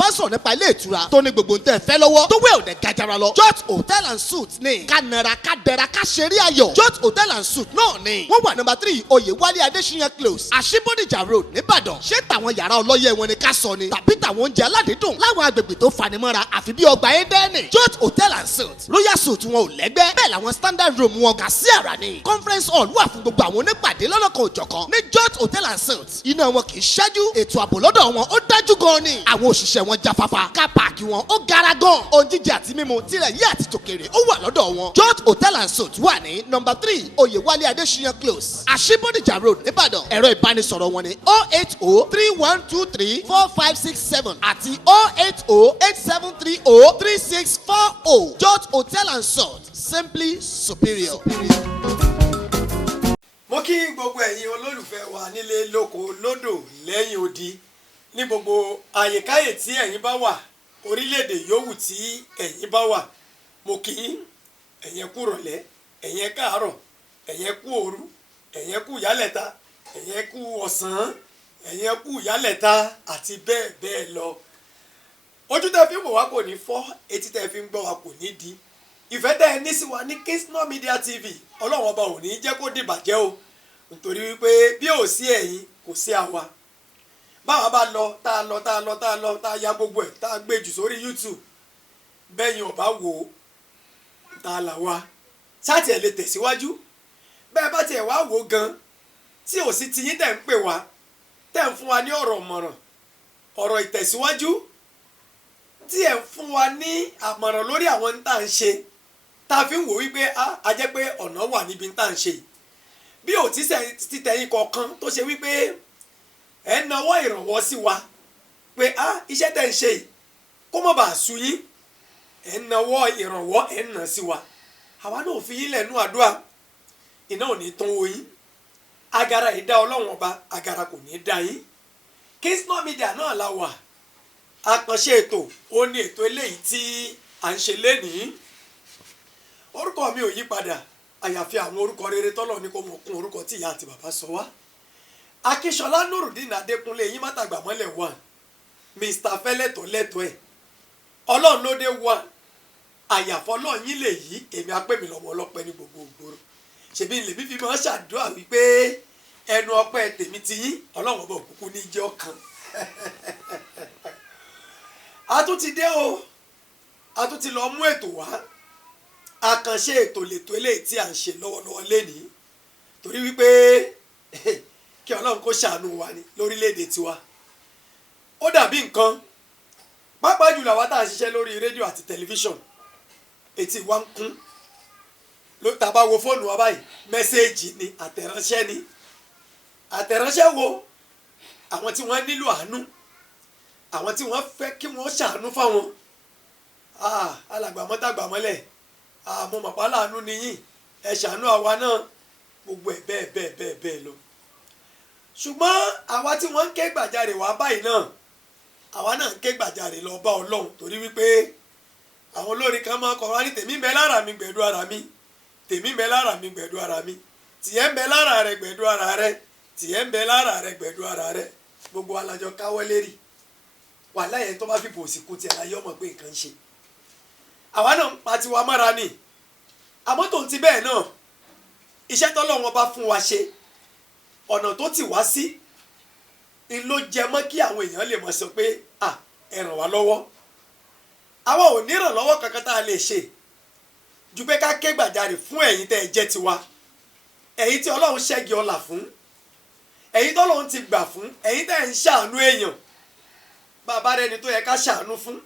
bàbá sọ̀rọ̀ nípa ilé ìtura tó ní gbogbo ntẹ̀ fẹ́ lọ́wọ́ tó wẹ̀ òdẹ̀ gajara lọ. Jot Hotel and Suites ní ká nara ká dẹra ká ṣeré ayọ̀. Jot Hotel and Suites náà ni wọ́n wà nọ́mbà 3 Oyèwálé Adéṣíyàn close Àṣìbódìjà road nìbàdàn. ṣé tàwọn yàrá ọlọ́yẹ wọn ni ká sọ ni tàbí tàwọn oúnjẹ aládìídùn láwọn agbègbè tó fanimọ́ra àfi bí ọgbà Édẹ́nì. Jot Hotel and Suites royal suite wọn ò lẹ́gbẹ́ bẹ́ẹ̀ làwọn standard room wọn kà sí àrà ni. conference hall wà fún gbogbo àwọn onípàdé lọ́lọ́kan òjọ̀kan ní Jot Hotel and Suites. iná wọn kì í ṣáájú ètò ààbò lọ́dọ̀ wọn ó dájú gan ni. àwọn òṣìṣẹ́ wọn jáfáfá ká páàkì wọn ó gara gan. ohun jíjẹ àti mímu tirẹ̀ yí àti tòkèrè ó wà lọ́dọ̀ wọn. Jot Hotel and Suites wà ní nọ́mbà 3 Oyèwálé Adéṣíyàn close Àṣìbódìjà road nìbàdàn. ẹ̀rọ ìbánisọ̀rọ̀ wọn ni 08031234567 àti 08087303640. Jot Hotel and Suites simply superior. mo kí gbogbo ẹ̀yin olólùfẹ́ wa nílé lóko lódò lẹ́yìn odi ní gbogbo àyíkáyè tí ẹ̀yin bá wà orílẹ̀-èdè yòówù tí ẹ̀yin bá wà mo kí ẹ̀yin kú rọ̀lẹ́ ẹ̀yin káàárọ̀ ẹ̀yin kú òru ẹ̀yin kú yálẹ̀ta ẹ̀yin kú ọ̀sán ẹ̀yin kú yálẹ̀ta àti bẹ́ẹ̀ bẹ́ẹ̀ lọ. ojú tẹ́ fi ń wò wá kò ní fọ́ etí tẹ́ fi ń gbọ́ wa kò ní di. ìfẹ́ tẹ́ ẹ ní sí wa ní Kingston Media TV ọlọ́run ọba ò ní jẹ́ kó dìbàjẹ́ o nítorí wípé bí ò sí ẹ̀yin kò sí àwa. báwa bá lọ tá a ya gbogbo ẹ̀ tá a gbé jù sórí YouTube bẹ́yìn ọba wò ó tá a là wá ṣáàtì ẹ̀ lè tẹ̀síwájú bẹ́ẹ̀ bá tiẹ̀ wá wò ó gan tí ò sí tiyín tẹ̀ ń pè wá tẹ̀ ń fún wa ní ọ̀rọ̀ mọ̀ràn ọ̀rọ̀ ìtẹ̀síwájú tí ẹ̀ ń fún wa ní àmọ̀ràn lórí àwọn tá à ń ṣe tá a fi ń wò wípé a jẹ́ pé ọ̀nà wà níbi tá à ń ṣe bí ò tí tẹ̀yìn kọ̀ọ̀kan tó ṣe wípé ẹ̀ ń nawọ́ ìrànwọ́ sí wa pé iṣẹ́ tẹ̀ ń ṣe yìí kó má bàa sú yín ẹ̀ ń nawọ́ ìrànwọ́ ẹ̀ ń nà sí wa àwa náà fi yín lẹ́nu àdúrà iná ò ní tán wo yín agara ìdá ọlọ́run ọba agara kò ní dá yín Kingston Media náà la wà àkànṣe ètò ó ní ètò eléyìí tí à ń ṣe lénìí orúkọ mi ò yí padà àyàfi àwọn orúkọ rere tọ́lọ̀ ní kó mọ̀ kún orúkọ tí ìyá àti bàbá sọ wá Akínsọlá Nurudeen Adékúnlé yín mátàgbà mọ́lẹ̀ 1 Mr. Fẹ́lẹ́tọ̀ lẹ́tọ̀ ẹ̀ ọlọ́run ló dé 1 àyàfọ́ ọlọ́run yín lè yí èmi apẹ́mi lọ́mọ ọlọ́pẹ́ ní gbogbo ògbóró ṣèbí lèmi fi máa ń ṣàdúrà wípé ẹnu ọpẹ́ tèmi ti yín ọlọ́run ọba òkùnkùn ní jẹ́ ọkàn a tún ti dé o a tún ti lọ mú ètò wá àkànṣe ètò lètò eléyìí tí à ń ṣe lọ́wọ́lọ́wọ́ lénìí torí wípé kí ọlọ́run kó ṣàánú wa ní lórílẹ̀‐èdè tiwa ó dàbí nǹkan pàápàá jùlọ àwa tá à ń ṣiṣẹ́ lórí rédíò àti tẹlifíṣọ̀n etí wa ń kún ló tá bá wo fóònù wa báyìí mẹ́sẹ́ẹ̀jì ni àtẹ̀ránṣẹ́ wo àwọn tí wọ́n nílò àánú àwọn tí wọ́n fẹ́ kí wọ́n ṣàánú fáwọn alàgbàmọ́tàgbàmọ́lẹ̀ mo mọ̀ pa láàánú nìyí ẹ ṣàánú àwa náà gbogbo ẹ̀ bẹ́ẹ̀ lọ ṣùgbọ́n àwa tí wọ́n ń ké gbàjarè wá báyìí náà àwa náà ń ké gbàjarè lọ bá ọlọ́run torí wípé àwọn olórin kan máa kọ wá ní tèmi ń bẹ lára mi gbẹ̀dú ara mi tèmi ń bẹ lára mi gbẹ̀dú ara mi tìyẹ́ ń bẹ lára rẹ gbẹ̀dú ara rẹ tìyẹ́ ń bẹ lára rẹ gbẹ̀dú ara rẹ gbogbo alájọ káwọ́ lérí wàhálà yẹn tó bá fi bò sí kú tiẹ̀ láyé ọmọ pé nǹkan ń ṣe àwa náà ń pa tiwa mọ́ra ni àmọ́ tó ń ti bẹ́ẹ̀ náà iṣẹ́ tọ́lọ́run bá fún wa ṣe ọ̀nà tó ti wá sí ni ló jẹ mọ́ kí àwọn èèyàn lè mọ̀ sọ pé ẹ ràn wá lọ́wọ́ àwa ò ní ìrànlọ́wọ́ kankan tá a lè ṣe ju pé ká ké gbàjarè fún ẹ̀yin tẹ́ ẹ jẹ́ tiwa ẹ̀yin tí ọlọ́run ṣẹ́gi ọlà fún ẹ̀yin tọ́lọ́run ti gbà fún ẹ̀yin tẹ́ ẹ ń ṣàánú èèyàn bàbá rẹni tó yẹ ká ṣàánú fún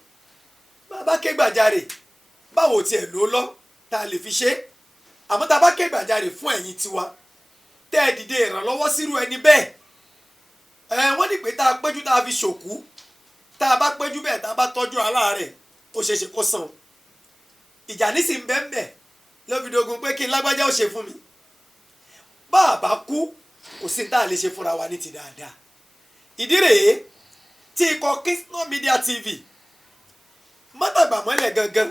bàbá ké gbàjarè báwo tiẹ̀ ló lọ tá a lè fi ṣe àmọ́ tá a bá ké gbàjarè fún ẹ̀yin tiwa tẹ́ ẹ dìde ìrànlọ́wọ́ sírú ẹni bẹ́ẹ̀ wọ́n ní pé tá a péjú tá a fi ṣòkú tá a bá péjú bẹ́ẹ̀ tá a bá tọ́jú aláàárẹ̀ ó ṣeé ṣe kó sàn ìjà nísìn bẹ́ẹ̀ lóbidogun pé kí n lágbájá ó ṣe fún mi bá a bá kú kò sí tá a lè ṣe fúnra wa ní ti dáadáa ìdí rèé tí ikọ̀ Kingston Media TV mọ́tàgbàmọ́lẹ̀ gangan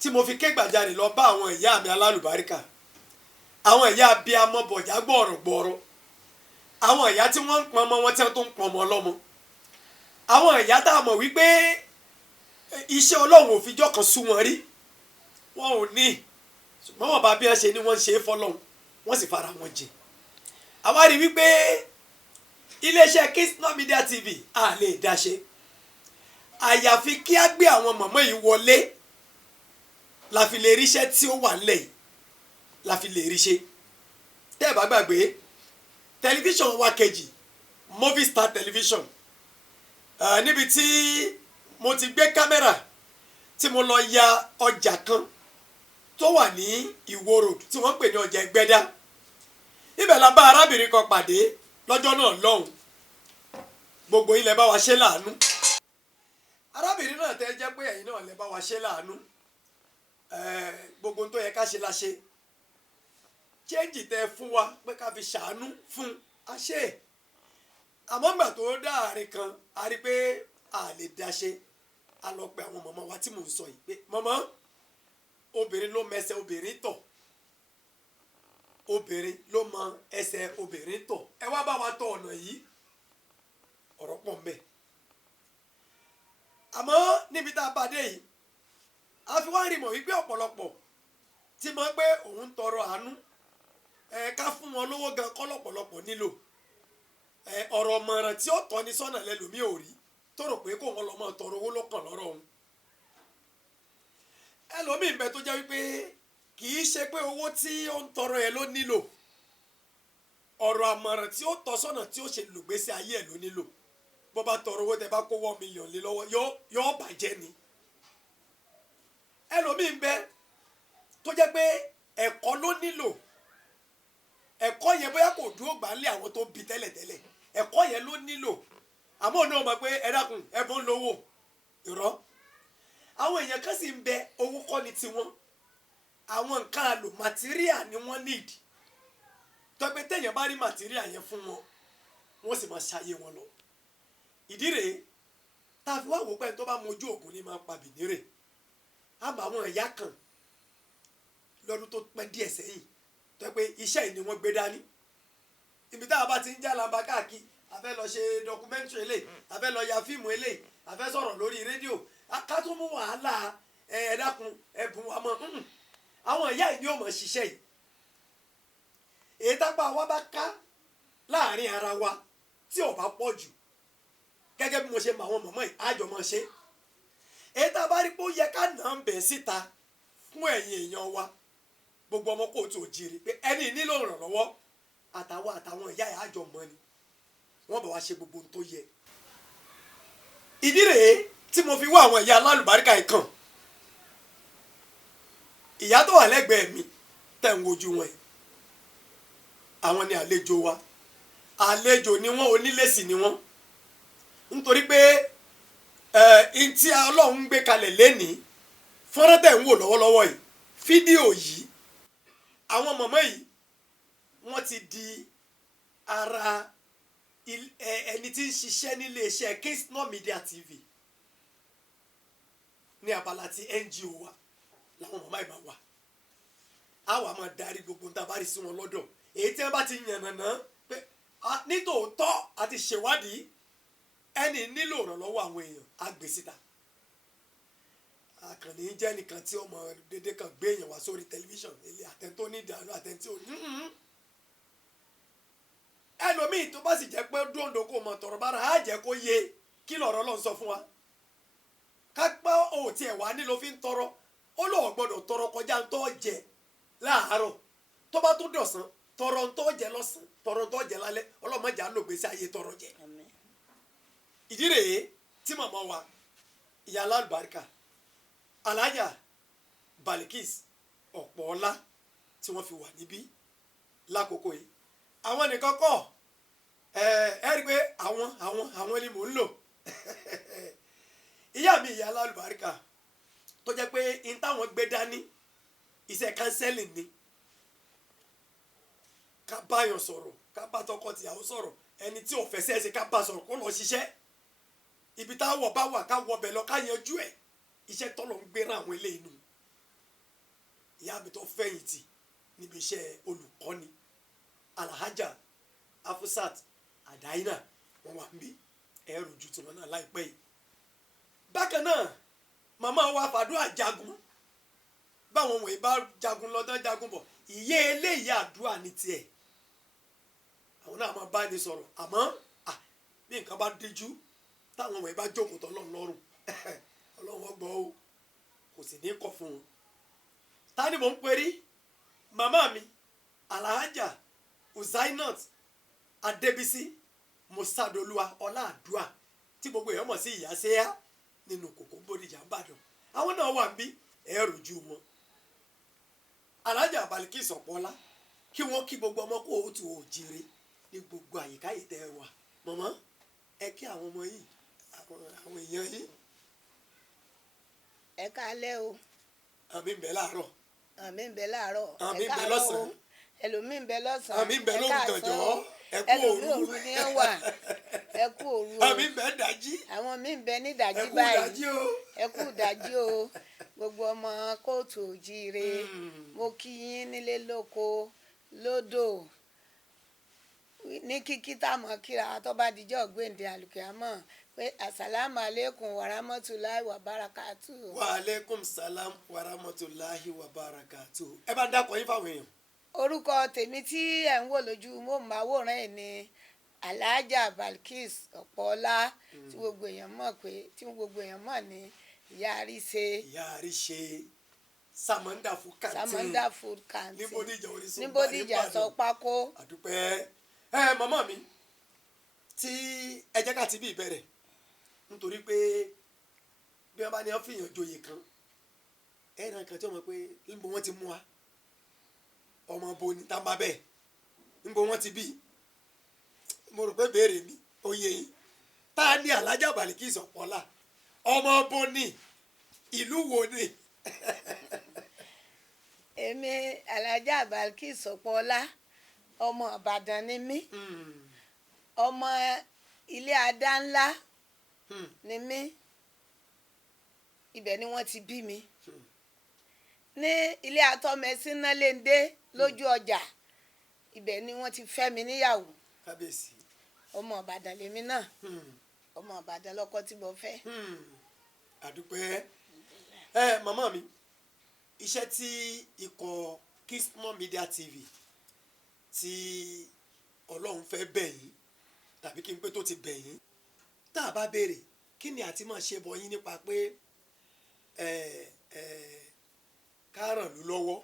tí mo fi ké gbàjarè lọ bá àwọn ìyá mi alálùbáríkà àwọn ìyá abiyamọ bọ̀já gbọ̀rọ̀gbọ̀rọ̀ àwọn ìyá tí wọ́n ń pọn ọmọ wọn tí wọ́n tó ń pọn ọmọ ọlọ́mọ àwọn ìyá tá a mọ̀ wípé iṣẹ́ ọlọ́run ò fijọ́ kan sú wọn rí wọn ò ní ṣùgbọ́n wọn bá bí wọ́n ṣe ni wọ́n ṣe é fọlọ́run wọ́n sì fara wọn jìn àwa rí wípé iléeṣẹ́ Kingston Media TV a lè dá ṣe àyàfi kí á gbé àwọn mọ̀mọ́ yìí wọlé la fi lè ríṣẹ́ tí ó wà nílẹ̀ yìí la fi lè ríṣẹ́ tẹ́ ẹ bá gbàgbé tẹlifíṣàn wa kejì Movistar television níbi tí mo ti gbé kámẹ́rà tí mo lọ ya ọjà kan tó wà ní Ìwó road tí wọ́n ń pè ní ọjà Ẹgbẹ́dá ibẹ̀ la bá arábìnrin kan pàdé lọ́jọ́ náà lọ́hùn gbogbo ilẹ̀ bá wa ṣe láàánú arábìnrin náà tẹ́ jẹ́ pé ẹ̀yin náà lẹ bá wa ṣe láàánú gbogbo tó yẹ ká ṣe la ṣe chéǹjì tẹ́ fún wa pé ká fi ṣàánú fún àṣẹ àmọ́ gbà tó dáàrin kan a rí pé a lè dá ṣe a lọ pe àwọn mọ̀mọ́ wa tí mò ń sọ yìí pé mọ̀mọ́ obìnrin ló mẹsẹ̀ obìnrin tọ̀ obìnrin ló mọ ẹsẹ̀ obìnrin tọ̀ ẹ wá bá wa tọ̀ ọ̀nà yìí ọ̀rọ̀ pọ̀ mbẹ́ àmọ́ níbi tá a bá dé yìí a fi wá rí mọ̀ wípé ọ̀pọ̀lọpọ̀ tí mọ̀ pé òun tọrọ àánú ká fún wọn lówó gan kọ́ lọ́pọ̀lọpọ̀ nílò ọ̀rọ̀ ọ̀mọ̀ràn tí ó tọ́ ní sọ́nà lẹ́lòmí ò rí tó rò pé kó wọn lọ mọ́ tọrọ owó lọ́kàn lọ́rọ̀ òun ẹlòmíì ń bẹ tó jẹ́ wípé kì í ṣe pé owó tí ó ń tọrọ ẹ ló nílò ọ̀rọ̀ àmọ̀ràn tí ó tọ́ sọ́nà tí ó ṣe lògbésí ayé ẹ̀ ló nílò bó bá tọrọ owó tẹ bá kó 1 million lé lọ́wọ́ yóò bàjẹ́ ni ẹlòmíì ń bẹ tó jẹ́ pé ẹ̀kọ́ ló nílò ẹ̀kọ́ yẹn bóyá kò dúró gbà ń lé àwọn tó bí tẹ́lẹ̀tẹ́lẹ̀ ẹ̀kọ́ yẹn ló nílò àmọ́ òun náà mọ̀ pé ẹ dákun ẹ̀bùn lówó irọ́ àwọn èèyàn kan sì ń bẹ owó kọ́ ni tiwọn àwọn nǹkan àlò màtíríà ni wọ́n need tọ́pẹ́ téèyàn bá rí màtíríà yẹn fún wọn wọ́n sì máa ṣayé wọn lọ ìdí rèé tá a fi wá wò pé tó bá mojú ògùn ní máa pa bìnírè àmọ́ àwọn ẹ̀yà kan lọ́dún tó pẹ́ díẹ̀ sẹ́yìn tọ́pẹ́ iṣẹ́ yìí ni wọ́n gbé dání ibi táwa bá ti ń já lamba káàkiri a fẹ́ lọ ṣe documentary eléyìí a fẹ́ lọ ya fíìmù eléyìí a fẹ́ sọ̀rọ̀ lórí rédíò ká tó mú wàhálà ẹ dákun ẹ̀bùn wa mọ́ àwọn ìyá yìí ni yóò mọ̀ ṣiṣẹ́ yìí èyí tápá wa bá ká láàrin ara wa tí ò bá pọ̀ jù gẹ́gẹ́ bí mo ṣe mọ àwọn mọ̀mọ́ yìí àjọ mọ̀ ṣe èyí tá a bá rí pé ó yẹ ká nà ń bẹ̀ síta fún ẹ̀yin èèyàn wa gbogbo ọmọ kóòtù òjìrì pé ẹni nílò ìrànlọ́wọ́ àtàwọn ìyá yìí àjọ mọ́ ni wọ́n bá wa ṣe gbogbo ohun tó yẹ ìdí rèé tí mo fi wá àwọn ìyá alálùbáríkà yìí kàn ìyá tó wà lẹ́gbẹ̀ẹ́ mi tẹ̀ ń wojú wọn yìí àwọn ni àlejò wa àlejò ni wọ́n onílẹ̀sì ni wọ́n nítorí pé ntí Ọlọ́run gbé kalẹ̀ lẹ́nìí fọ́nrán tẹ̀ ń wò lọ́wọ́lọ́wọ́ yìí fídíò yìí àwọn mọ̀mọ́ yìí wọ́n ti di ara ẹni tí ń ṣiṣẹ́ nílé iṣẹ́ Kingston Media TV ní abala ti NGO wa làwọn mọ̀mọ́ ìbá wa á wà máa darí gbogbo nta bá rí sí wọn lọ́dọ̀ èyí tí wọ́n bá ti yànnàná pé nítòótọ́ àti ṣèwádìí ẹni nílò ìrànlọ́wọ́ àwọn èèyàn á gbé síta àkànní jẹ́ nìkan tí ọmọ dédé kan gbé èèyàn wá sórí tẹlifíṣàn ilé àtẹ̀ntó ní ìdàlú àtẹ̀ntí ò ní ẹlòmíì tó bá sì jẹ́ pé dóńdó kò mọ̀ tọ̀rọ̀ bára á jẹ́ kó yé kí lọ̀rọ̀ lọ́n sọ fún wa ká gbọ́ òun tiẹ̀ wá nílò fi ń tọrọ ó lọ́wọ́ gbọ́dọ̀ tọrọ kọjá ń tọ́ jẹ láàárọ̀ tó bá tún dọ̀sán tọrọ ń tọ́ jẹ lọ́sàn tọrọ ń tọ́ jẹ lálẹ́ ọlọ́mọdé á lò gbèsè ayé tọrọ jẹ. ìdí rèé tí màmá wa ìyá alálùbáríkà alájà Balikis Ọ̀pọ̀ọlá tí wọ́n fi wà níbí lákòókò yìí àwọn nìkan kọ́ ẹ rí i pé àwọn ni mò ń lò ìyá mi ìyá alálùbáríkà tó jẹ́ pé n táwọn gbé dání iṣẹ́ counseling ni ká báyọ̀ sọ̀rọ̀ ká bá tọkọ-tìyàwó sọ̀rọ̀ ẹni tí ò fẹsẹ̀ ṣe ká bá sọ̀rọ̀ kó lọ ṣiṣẹ́ ibi táwọ̀ bá wà ká wọbẹ̀ lọ ká yanjú ẹ̀ iṣẹ́ tọ́lọ̀ ń gbéra àwọn eléyìí nù ìyá mi tó fẹ̀yìntì níbi iṣẹ́ olùkọ́ni Alhaja Afusat Adaina wọn wà níbí ẹrù ju tiwọn náà láìpẹ́ yìí. bákan náà màmá wa fàdúrà jagun báwọn wọ̀nyí bá jagun lọ́dún jagun bọ̀ ìyé eléyìí àdúrà ní tiẹ̀ àwọn náà máa bá ní sọ̀rọ̀ àmọ́ bí nǹkan bá díjú táwọn wọ̀nyí bá jókòó tọ́ lọ́rùn lọ́rùn ọlọ́run gbọ́ ó kò sì ní kọ̀ fún wọn. ta ni mò ń perí màmá mi alhaja uzainat adébísí musadolúwa ọláàdúà tí gbogbo èèyàn mọ̀ sí ìyá sẹ́yà nínú kòkó bódìjà ìbàdàn àwọn náà wà níbí ẹ̀rù ju wọn. alhaja balikis ọ̀pọ̀lá kí wọ́n kí gbogbo ọmọ kó o tù ó jíire ní gbogbo àyíká yìí tẹ́ ẹ wà mọ̀mọ́ ẹ kí àwọn ọmọ yìí àwọn èèyàn yìí. ẹ káalẹ́ o. àmì ń bẹ láàárọ̀. àmì ń bẹ láàárọ̀. àmì ń bẹ lọ́sàn-án. ẹlòmíì ń bẹ lọ́sàn-án. àmì ń bẹ lóògùn ẹ kú òru. ẹlòmíì òru ni ẹ wà ẹ kú òru o. àmì ń bẹ dájí. àwọn míì ń bẹ ní dájí báyìí ẹ kú dájí o gbogbo ọmọ kóòtù òjíire mo kí yín nílé lóko lódò ní kíkí táwọn kíra tó bá dijọ́ gbèǹde àlùkìyámọ̀ pé asalaamu aleykum warahmatulahi wabarakatu. wa aleykum salam warahmatulahi wabarakatu. ẹ bá ń dákọ̀ yín fáwọn èèyàn. orúkọ tèmi tí ẹ̀ ń wò lójú móhùnmáwòrán ẹ̀ ni alhaja balkis ọ̀pọ̀ọ́lá tí gbogbo èèyàn mọ̀ ní ìyá àríṣe. ìyá àríṣe samanda food canteen ní bódìjà sọ pákó. àdúpẹ́ màmá mi tí ẹ jẹ́ ká ti bí ìbẹ̀rẹ̀ nítorí pé bí wọ́n bá ní wọ́n fìyàn joyè kan ẹ̀ràn kan tí wọ́n mọ̀ pé níbo wọ́n ti mú wa ọmọ bo ni tá a máa bẹ̀ níbo wọ́n ti bí mo rò pé béèrè mi oyè yìí tá a ní alájà Balikis Ọ̀pọ̀lá ọmọ bo ni ìlú wo ni. èmi alájà Balikis Ọ̀pọ̀lá ọmọ Ìbàdàn ni mí ọmọ ilé adá ńlá ni mí ibẹ̀ ni wọ́n ti bí mi ní ilé atọ́mẹsínà léńdé lójú ọjà ibẹ̀ ni wọ́n ti fẹ́ mi níyàwó kábíyèsí ọmọ Ìbàdàn lèmi náà ọmọ Ìbàdàn lọ́kọ tí mo fẹ́. àdúpẹ́ màmá mi iṣẹ́ tí ikọ̀ Kismo Media TV tí Ọlọ́run fẹ́ bẹ̀ yín tàbí kí n pé tó ti bẹ̀ yín tá a bá béèrè kí ni àti máa ṣe bọ̀ yín nípa pé ká ràn lú lọ́wọ́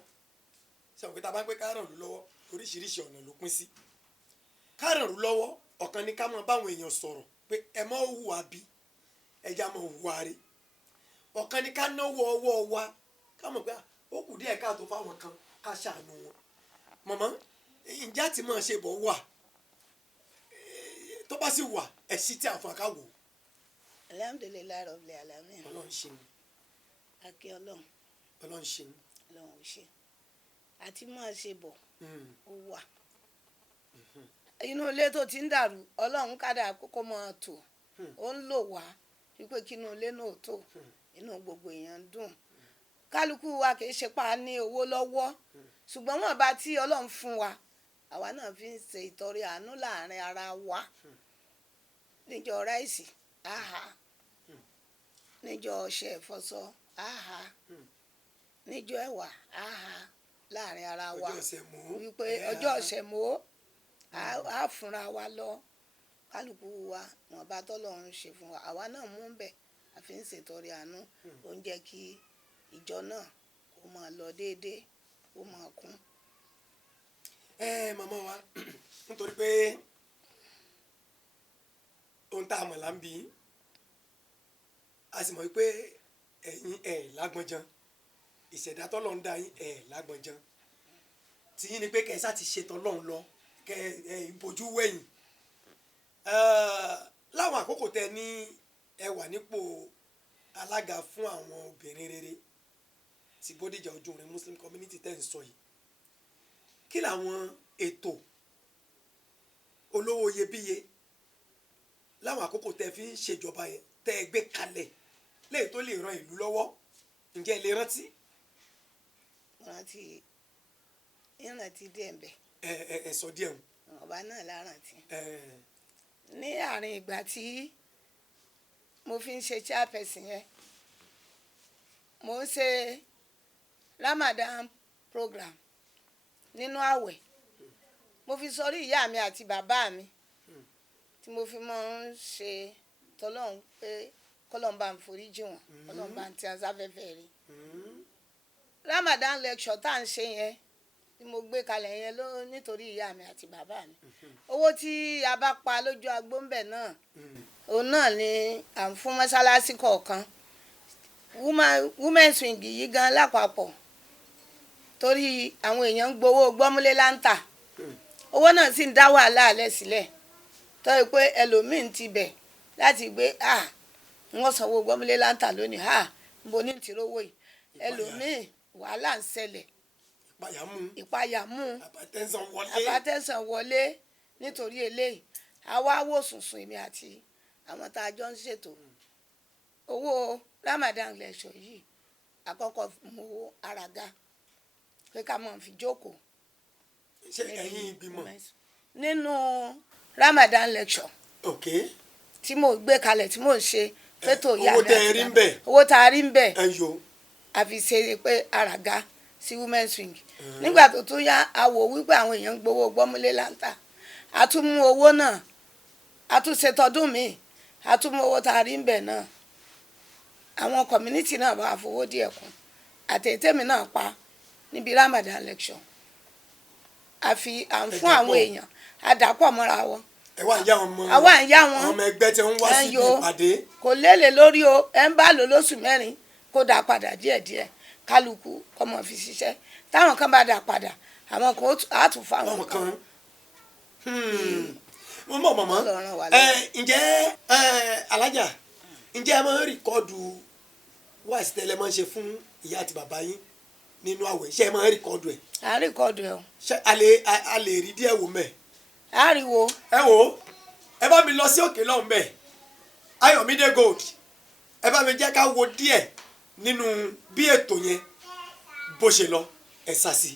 sọ̀rọ̀ pé tá a bá pé ká ràn lú lọ́wọ́ oríṣiríṣi ọ̀nà ló pín sí ká ràn lú lọ́wọ́ ọ̀kan ni ká máa báwọn èèyàn sọ̀rọ̀ pé ẹ má hùwà bí ẹja máa hùwà rí ọ̀kan ni ká náwó ọwọ́ wa ká mọ̀ pé ó kù díẹ̀ káàtó fáwọn kan ká ṣàánú wọn mọ̀mọ́ ǹjẹ́ àti máa ṣe bọ̀ wà tó bá sì wà ẹ̀sìn tí a fún akáwò. alhamdulilayi rabbil alamin. Ọlọ́run ṣe ni. akí Ọlọ́run. Ọlọ́run ṣe ni. Ọlọ́run ò ṣe àti máa ṣe bọ̀ ó wà. inú ilé tó ti ń dàrú Ọlọ́run kádà kókó máa tò ó ń lò wá wípé kí inú ilé náà tó inú gbogbo èèyàn ń dùn kálukú wa kì í ṣe pa ní owó lọ́wọ́ ṣùgbọ́n wọn bá tí Ọlọ́run fún wa àwa náà fi ń ṣe ìtọrẹ àánú láàrin ara wa níjọ ráìsì áhà níjọ ọṣẹ ìfọṣọ áhà níjọ ẹ̀wà áhà láàrin ara wa wípé ọjọ́ ìṣẹ̀mó á fúnra wa lọ kálukú wa wọn bá tọ́lọ́run ṣe fún wa àwa náà mú bẹ̀ àfi ń ṣètọrẹ àánú ó ń jẹ́ kí ìjọ náà kó máa lọ déédéé kó máa kún. Màmá wa nítorí pé ohun tá a mọ̀ là ń bí a sì mọ̀ pé ẹ̀yin lágbọ́njan ìṣẹ̀dá tọ́lọ́run dá yín lágbọ́njan tí yín ni pé kẹ́ ẹ sá ti ṣetán lọ́hùn lọ kẹ́ ẹ ìbojú wẹ̀yìn láwọn àkókò tẹ ní ẹ wà nípò alága fún àwọn obìnrin rere ti Bódìjà Ojúrin Muslim community tẹ́ ń sọ yìí kí làwọn ètò olówó iyebíye láwọn àkókò tẹ fi ń ṣèjọba yẹn tẹ ẹ gbé kalẹ̀ léyìí tó lè ran ìlú lọ́wọ́ ǹjẹ́ ẹ lè rántí. ìrántí díẹ̀ ń bẹ. ẹ sọ díẹ̀ o. ọba náà lárántí. ní àárín ìgbà tí mo fi ń ṣe chairperson yẹn mo ń ṣe Ramadan program nínú àwẹ̀ mo fi sọrí ìyá mi àti bàbá mi tí mo fi mọ́ ń ṣe tọ́lọ́hún pé kọ́lọ́hún bá ń foríjì wọn kọ́lọ́hún bá ń tí a sáfẹ́fẹ́ rí Ramadan lecture tá à ń ṣe yẹn tí mo gbé kalẹ̀ yẹn ló nítorí ìyá mi àti bàbá mi owó tí a bá pa lójú agbóńbẹ̀ náà òun náà ni à ń fún mọ́sálásí kọ̀ọ̀kan women's wing yìí gan lápapọ̀ torí àwọn èèyàn ń gbowó gbọ́múlé láǹtà owó náà sì ń dá wàhálà alẹ́ sílẹ̀ tọ́jú pé ẹlòmíín ti bẹ̀ láti gbé wọ́n sanwó gbọ́múlé láǹtà lónìí níbo ní ìtìrówó yìí ẹlòmíín wàhálà ń ṣẹlẹ̀ ìpayà mú àbátẹ́sàn wọlé nítorí eléyìí àwa wò sùnsùn èmi àti àwọn tá a jọ ń ṣètò owó Ramadan lecture yìí àkọ́kọ́ mú àràgà pé ká mọ̀ fi jókòó ṣe ẹ̀yin ìgbìmọ̀ nínú Ramadan lecture tí mo gbé kalẹ̀ tí mo ń ṣe fétò ìyá mi àti owó tá a rí ń bẹ̀ àfi ṣe pé àràgà sí women's wing nígbà tó tún yá a wò wípé àwọn èèyàn ń gbowó gbọ́múlé láǹtà a tún mú owó náà a tún ṣe tọdún míì a tún mú owó tá a rí ń bẹ̀ náà àwọn community náà bá fowó díẹ̀ kún àtẹ̀tẹ̀mí náà pa níbi Ramadan lecture à ń fún àwọn èèyàn àdàpọ̀ mọ́ra wọn. àwa ń yá wọn ọmọ ẹgbẹ́ tí wọ́n wá síbi ìpàdé. kò lélẹ̀ lórí o ẹ̀ ń bá lò lóṣù mẹ́rin kó dà padà díẹ̀díẹ̀ kálukú kọ́mọ fi ṣiṣẹ́ táwọn kan bá dà padà àwọn kan á tún fa àwọn kan. mo mọ̀ mọ̀mọ́ ǹjẹ́ alájà ǹjẹ́ ẹ máa ń rìkọ́dù wáàsí tẹ́lẹ̀ máa ń ṣe fún ìyá àti bàbá yín nínú àwẹ̀ ṣé ẹ máa ń rìkọ́dù ẹ̀. à ń rìkọ́dù ẹ̀ o. ṣé a lè rí díẹ̀ wò mẹ́. a rí wo. ẹ wo ẹ bá mi lọ sí òkè lọ́hùn bẹ́ẹ̀ Ayọ̀mídé Gold ẹ bá mi jẹ́ ká wo díẹ̀ nínú bí ètò yẹn bó ṣe lọ ẹ sá sí.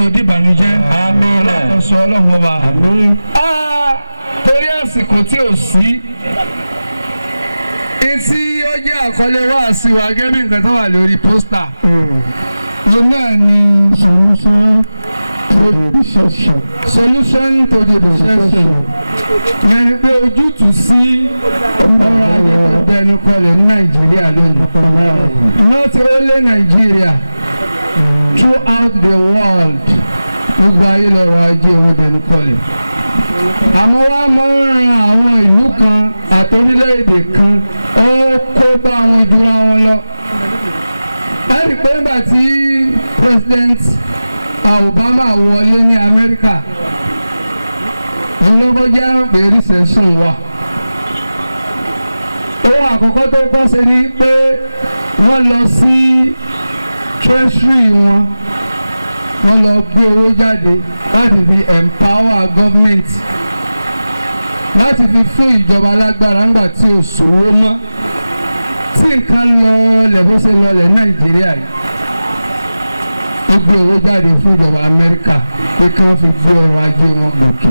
yóò dìbànújẹ́ alákòóso ọlọ́run ọba. Torí àsìkò tí ò sí etí ó jẹ́ àkọlé wá sí wa gẹ́gẹ́ bí nǹkan tó wà lórí pósítà òun náà ni solution to the recession yẹn ni pé ojútùú sí ọrọ̀ ajé tó dẹnu kọlẹ̀ ní Nàìjíríà lónìí, not only Nigeria, throughout the world gbogbo ayé lọ́rọ̀ ajé wọn dẹnu kọlẹ̀. Àmọ́ wá máa ń ran àwọn ìlú kan àti orílẹ̀-èdè kan ó kó bá wọn jura wọn lọ. Ẹ rí i pé nígbà tí President Obama wọlé ní Amẹ́ríkà olókọjá pé recession wà. Ohun àkọ́kọ́ tó kọ́ ṣe ni pé wọ́n lọ sí treasury wọ́n lọ gbé owó jáde láti fi empower government, láti fi fún ìjọba lágbára ńgbà tí ò sówó mọ́, tí nǹkan lọlẹ̀ bó ṣe lọlẹ̀ Nàìjíríà yìí. Ó gbé owó jáde fún ìjọba Amẹ́ríkà pé kí wọ́n fi gbé ọrọ̀ ajé wọn gòkè.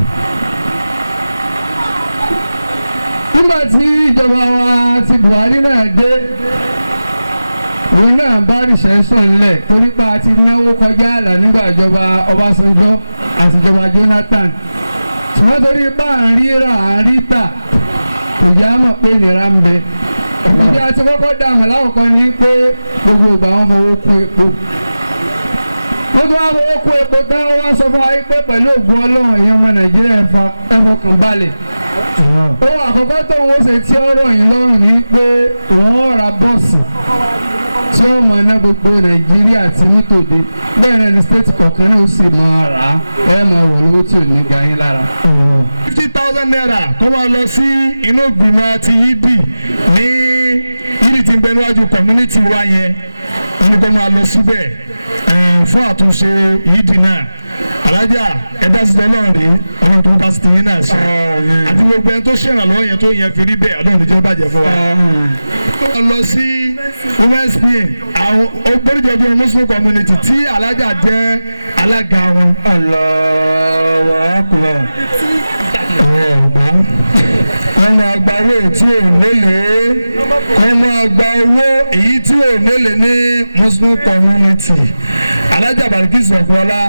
Nígbà tí ìjọba wa ti Buhari náà dé, òun náà bá recession ńlẹ̀ torí pa àti náwó kọjá àlà nígbà ìjọba Ọbásanjọ́ àti ìjọba Jonathan. Ṣùgbọ́n torí pa à ń ríra à ń rí tà kò já mọ̀ pé nira ń bẹ. Ìdí àti kọ́kọ́ dá àmọ̀ láwùkọ́ ni pé gbogbo ìgbà wọn fowó kún epo. Wọ́n tún wá fowó kún epo tán wọ́n sọ fún wa pé pẹ̀lú ògùn Ọlọ́run èèyàn ọmọ Nàìjíríà ẹ fọkàn balẹ̀. Ohun àkọ́kọ́ tóun ó ṣe tí ọ̀rọ̀ yìí lọ́rùn ni pé òun ó ra bọ́ọ̀sì tí ó máa ná gbogbo Nàìjíríà tinú tòde, bẹ́ẹ̀ náà ni stéètì kọ̀ọ̀kan náà ó sì máa rà á, ẹ máa wọ̀ lówó tí ò ní ga yín lára. 50,000 naira kó máa lọ sí inú ìgbìmọ̀ ti yídì ní yídì tí ń bẹ níwájú community wa yẹn, wọ́n ní kó máa lọ síbẹ̀ fún àtúnṣe yídì náà. Alájà ẹ̀dá sí Ọlọ́run rèé, Ọlọ́run tó bá sí ti yín náà ṣe, àti gbogbo ẹni tó ṣèrànlọ́wọ́ yẹn tó yẹn fi rí bẹ́ẹ̀, Ọlọ́run níjẹ́ bàjẹ́ fún wa. Wọ́n lọ sí women's PA àwọn ògbóríjọjọ Muslim community tí alájà jẹ́ alága wọn. Allahu Akbar. Wọ́n máa gba owó tí ò nílé, wọ́n máa gba owó èyí tí ò nílé ní Muslim community. Alájà Barikis Ọ̀pọ̀lá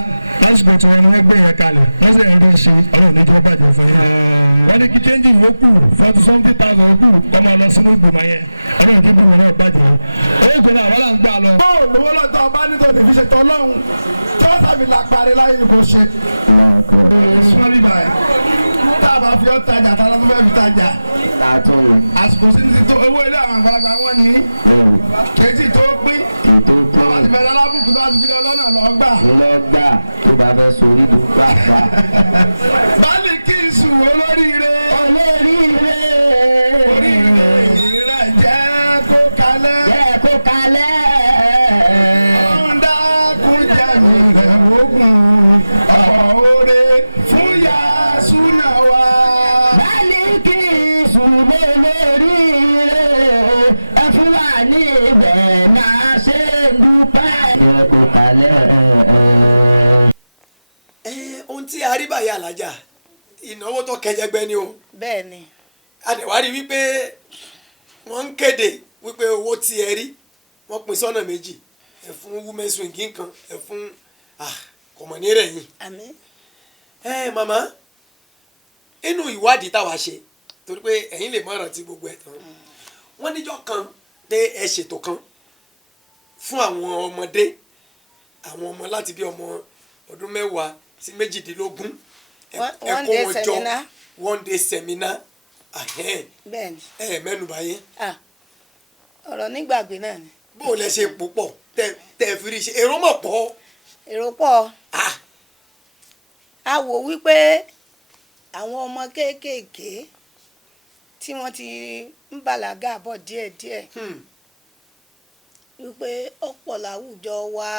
lásìkò tí wọ́n ní wọ́n gbé yẹn kalẹ̀, wọ́n sì ń rí ṣe, Ọlọ́run ní jẹ́ bàjẹ́ fún yín. Wọ́n ní kí chẹ́ńjì yòókù 40-something-thousand yòókù kọ́ máa lọ sínú ìgbìmọ̀ yẹn, Ọlọ́run jẹ́ gbìmọ̀ náà bàjẹ́. Owó kò náà wọ́n là ń gbà lọ. Bó lówó lọ́tọ̀ ọba nítorí lè fi ṣètò Ọlọ́run tí wọ́n sàbí làpàdé láyé ni kò ṣe. Súnmọ́ bíbá ẹ̀ tá a bá fi ọ́ tajà tá a lọ́ fẹ́ fi tajà. Àsìkò sí ti tó owó ilé àwọn àgbàlagbà wọn ní. Kejì tó pín. Báwa ti bẹ̀rẹ̀ alábùkù tó bá ti fi lọ lọ́nà lọ́gbà. Lọ́gbà tó bá fẹ́ sórí dùn pàpà. Báàlì kí n sùn olóríire. Olóríire. Oríire rẹ̀ jẹ́ kó kalẹ̀. Jẹ́ kó kalẹ̀. Ọ̀hún dákun jẹ́ mi rẹ̀ wógùn. Ọ̀pọ̀ oore fún yà súnà wa. Báàlì kí n sùn olóríire. Ẹ fún wa ní ibẹ̀ náà ṣe ń dúpẹ́. Jẹ́ kó kalẹ̀. Ohun tí a rí báyìí alájà ìnáwó tó kẹjẹgbẹ ni o. bẹ́ẹ̀ ni. A dẹ̀ wá rí wípé wọ́n ń kéde wípé owó tí ẹ rí wọ́n pín sọ́nà méjì, ẹ fún women's wing kan, ẹ fún kọ̀mọ̀ ní rẹ̀ yìí. àmín. Màmá inú ìwádìí táwa ṣe torí pé ẹ̀yin lè mọ̀ rántí gbogbo ẹ̀ tán, wọ́n níjọ́ kan pé ẹ ṣètò kan fún àwọn ọmọdé, àwọn ọmọ láti bí ọmọ ọdún 10 sí 18 one day seminar. One day seminar. Bẹ́ẹ̀ni. Mẹ́nubà yẹn. Ọ̀rọ̀ nígbàgbé náà ni. Bó o lẹ ṣe púpọ̀ tẹ fi rí ṣe èrò mọ̀ pọ̀. Èrò pọ̀. A wò wípé àwọn ọmọ kéékèèké tí wọ́n ti ń bàlágà bọ̀ díẹ̀díẹ̀ wípé ọ̀pọ̀ láwùjọ wa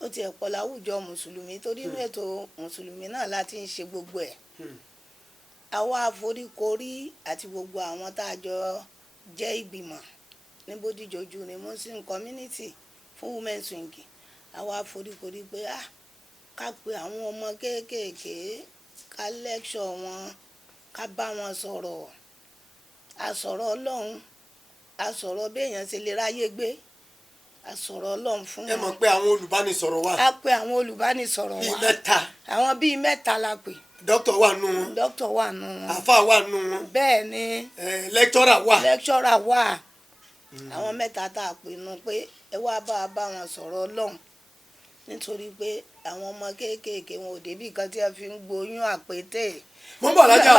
ó ti ẹ̀pọ̀ láwùjọ mùsùlùmí torí inú ètò mùsùlùmí náà láti ń ṣe gbogbo ẹ̀. Àwa àforíkorí àti gbogbo àwọn tá a jọ jẹ́ ìgbìmọ̀ ní Bódìjọ́jú ní Muslim community fún women's wing, àwa àforíkorí pé ká pe àwọn ọmọ kéékèèké ká lẹ́kṣọ̀ wọn ká bá wọn sọ̀rọ̀ àsọ̀rọ̀ Ọlọ́run àsọ̀rọ̀ béèyàn ṣe lè ráyé gbé àsọ̀rọ̀ Ọlọ́run fún wọn. ẹ mọ̀ pé àwọn olùbánisọ̀rọ̀ wà. a pe àwọn olùbánisọ̀rọ̀ wà. bíi mẹ́ta. àwọn bíi mẹ́ta la pè. dókítà wà nù wọn. dókítà wà nù wọn. àfáà wà nù wọn. bẹ́ẹ̀ ni. lẹ́kítọ́rà wà. lẹ́kítọ́rà wà. àwọn mẹ́ta tá a pè nù pé ẹ wá bá wọn sọ̀rọ̀ Ọlọ́run nítorí pé àwọn ọmọ kéékèèké wọn ò débì kan tí a fi ń gboyún àpètè. mo ń bọ̀ lájà